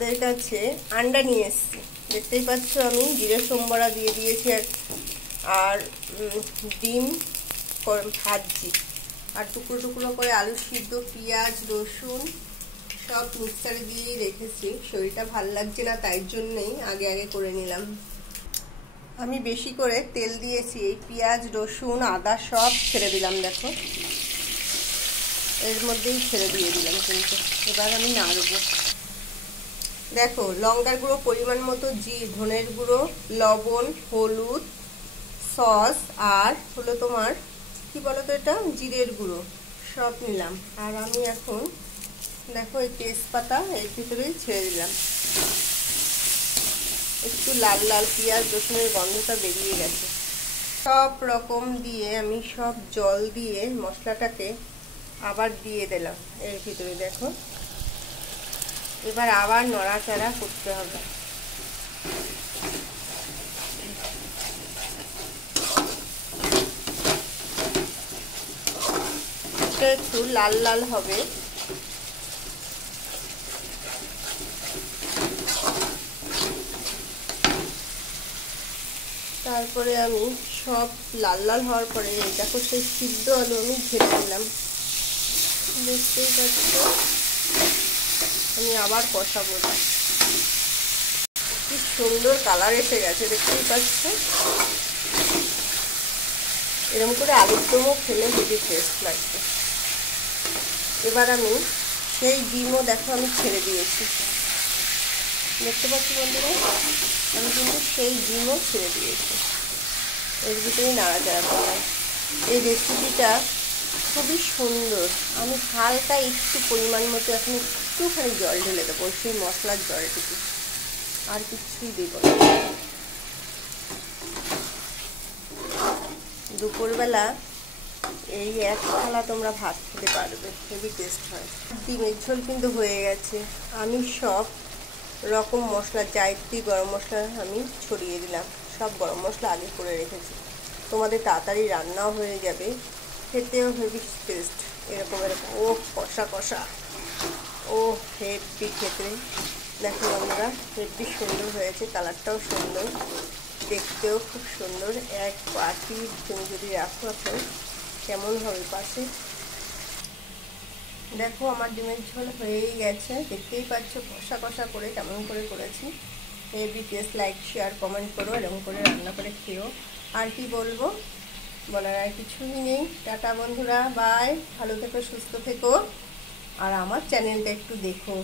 তোমাদের কাছে আন্ডা নিয়ে এসেছি। দেখতেই পাচ্ছ আমি জিরে সোমবারা দিয়ে দিয়েছি আর ডিম ভাজছি, আর টুকরো টুকরো করে আলু সিদ্ধ, পেঁয়াজ, রসুন সব মিক্সারে দিয়ে রেখেছি। শরীরটা ভাল লাগছে না, তাই জন্যই আগে আগে করে নিলাম। আমি বেশি করে তেল দিয়েছি, এই পেঁয়াজ, রসুন, আদা সব ছেড়ে দিলাম। দেখো এর মধ্যেই ছেড়ে দিয়ে দিলাম, কিন্তু এবার আমি নাড়বো। দেখো লঙ্কার গুঁড়ো পরিমাণ মতো, ধনের গুঁড়ো, লবণ, হলুদ, সস আর হলো তোমার কি বলো তো এটা জিরের গুঁড়ো সব নিলাম। আর আমি এখন দেখো এই তেজপাতা এর ভিতরেই ছেড়ে দিলাম। একটু লাল লাল পেঁয়াজ রসুনের গন্ধটা বেরিয়ে গেছে। সব রকম দিয়ে আমি সব জল দিয়ে মশলাটাকে আবার দিয়ে দিলাম এর ভিতরে। দেখো এবার আবার নড়াচড়া করতে হবে। এটা একটু লাল লাল হবে। তারপরে আমি সব লাল লাল হওয়ার পরে দেখো সেই সিদ্ধ আলু আমি ঢেলে দিলাম। দেখতেই পাচ্ছ আমি আবার কষাবো। কি সুন্দর কালার এসে গেছে, দেখতেই পাচ্ছ। এরকম করে আলুর দমও খেলে হেভি টেস্ট লাগবে। এবার আমি সেই ডিমও দেখো আমি ছেড়ে দিয়েছি, দেখতে পাচ্ছ বন্ধুরা। আমি কিন্তু সেই ডিমও ছেড়ে দিয়েছি, এর ভিতরেই নাড়াচাড়া করলাম। এই রেসিপিটা খুবই সুন্দর। আমি হালকা একটু পরিমাণ মতো এখন একটুখানি জল ঢেলে দেবো, সেই মশলার জলটুকু, আর কিছুই দেবো না। দুপুরবেলা এই এক থালা তোমরা ভাত খেতে পারবে, হেভি টেস্ট হয়। ডিমের ঝোল কিন্তু হয়ে গেছে। আমি সব রকম মশলা, জায়ত্রী গরম মশলা আমি ছড়িয়ে দিলাম। সব গরম মশলা আগে করে রেখেছি, তোমাদের তাড়াতাড়ি রান্নাও হয়ে যাবে, খেতেও হেভি টেস্ট। এরকম এরকম ও কষা কষা, ও হেভি খেতে। দেখো বন্ধুরা হেভি সুন্দর হয়েছে, কালারটাও সুন্দর, দেখতেও খুব সুন্দর। এক বাটি তুমি যদি রাখো এখন কেমন হবে পাশে। দেখো আমার ডিমের ঝোল হয়েই গেছে, দেখতেই পাচ্ছ কষা কষা করে কেমন করে করেছি। Heavy taste. Like share comment করো, এরকম করে রান্না করে খেও। আর কি বলবো, বলার আর কিছুই নেই। টাটা বন্ধুরা, বাই, ভালো থেকো, সুস্থ থেকো, আর আমার চ্যানেলটা একটু দেখো।